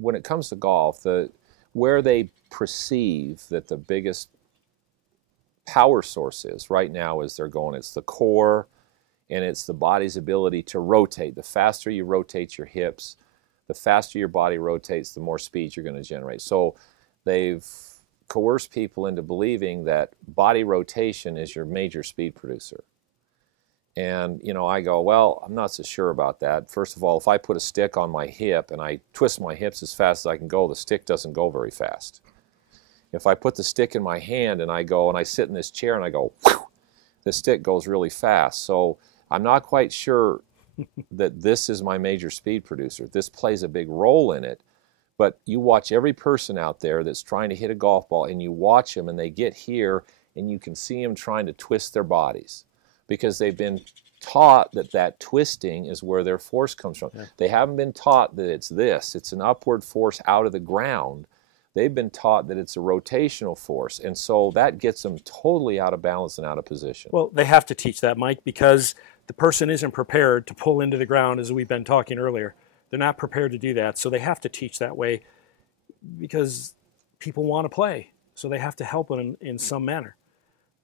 when it comes to golf, where they perceive that the biggest power source is right now is it's the core, and it's the body's ability to rotate. The faster you rotate your hips, the faster your body rotates, the more speed you're going to generate. So they've coerced people into believing that body rotation is your major speed producer. And, I go, well, I'm not so sure about that. First of all, if I put a stick on my hip and I twist my hips as fast as I can go, the stick doesn't go very fast. If I put the stick in my hand and I sit in this chair and I go, whew, the stick goes really fast. So I'm not quite sure that this is my major speed producer. This plays a big role in it. But you watch every person out there that's trying to hit a golf ball, and you watch them and they get here and you can see them trying to twist their bodies because they've been taught that twisting is where their force comes from. Yeah. They haven't been taught that it's an upward force out of the ground. They've been taught that it's a rotational force, and so that gets them totally out of balance and out of position. Well, they have to teach that, Mike, because the person isn't prepared to pull into the ground, as we've been talking earlier. They're not prepared to do that, so they have to teach that way because people want to play, so they have to help them in some manner.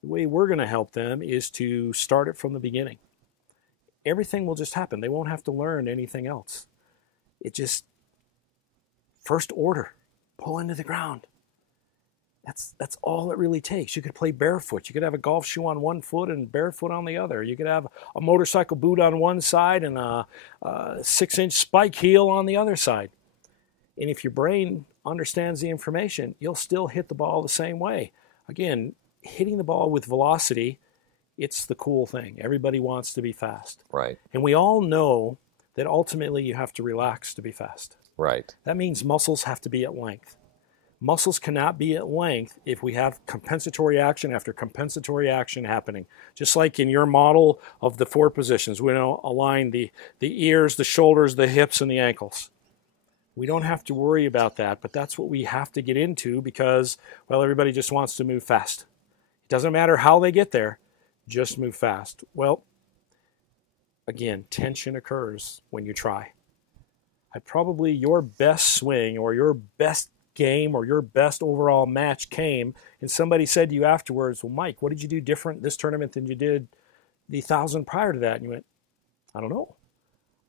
The way we're going to help them is to start it from the beginning. Everything will just happen. They won't have to learn anything else. It just, first order, pull into the ground. That's all it really takes. You could play barefoot. You could have a golf shoe on one foot and barefoot on the other. You could have a motorcycle boot on one side and a 6-inch spike heel on the other side. And if your brain understands the information, you'll still hit the ball the same way. Again, hitting the ball with velocity, it's the cool thing. Everybody wants to be fast. Right. And we all know that ultimately you have to relax to be fast. Right. That means muscles have to be at length. Muscles cannot be at length if we have compensatory action after compensatory action happening. Just like in your model of the 4 positions, we don't align the ears, the shoulders, the hips, and the ankles. We don't have to worry about that, but that's what we have to get into because, well, everybody just wants to move fast. It doesn't matter how they get there, just move fast. Well, again, tension occurs when you try. Probably your best swing or your best game or your best overall match came and somebody said to you afterwards, well, Mike, what did you do different this tournament than you did the 1,000 prior to that? And you went, I don't know.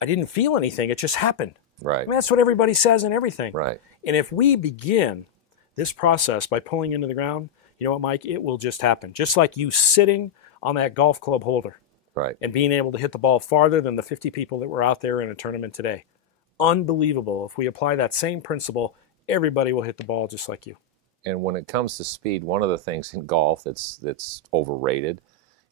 I didn't feel anything. It just happened. Right. I mean, that's what everybody says and everything. Right. And if we begin this process by pulling into the ground, you know what, Mike? It will just happen. Just like you sitting on that golf club holder. Right. And being able to hit the ball farther than the 50 people that were out there in a tournament today. Unbelievable. If we apply that same principle, everybody will hit the ball just like you. And when it comes to speed, one of the things in golf that's overrated,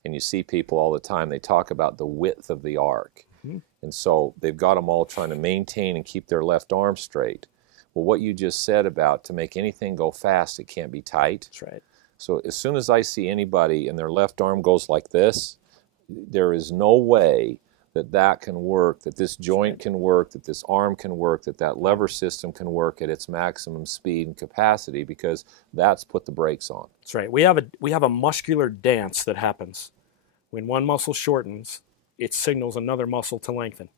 and you see people all the time, they talk about the width of the arc. Mm-hmm. And so they've got them all trying to maintain and keep their left arm straight. Well, what you just said about to make anything go fast, it can't be tight. That's right. So as soon as I see anybody and their left arm goes like this, there is no way that can work, that this joint can work, that this arm can work, that lever system can work at its maximum speed and capacity, because that's put the brakes on. That's right. We have a muscular dance that happens. When one muscle shortens, it signals another muscle to lengthen.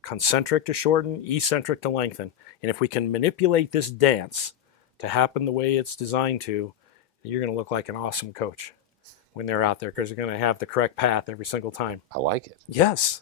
Concentric to shorten, eccentric to lengthen. And if we can manipulate this dance to happen the way it's designed to, you're going to look like an awesome coach when they're out there, because they're going to have the correct path every single time. I like it. Yes.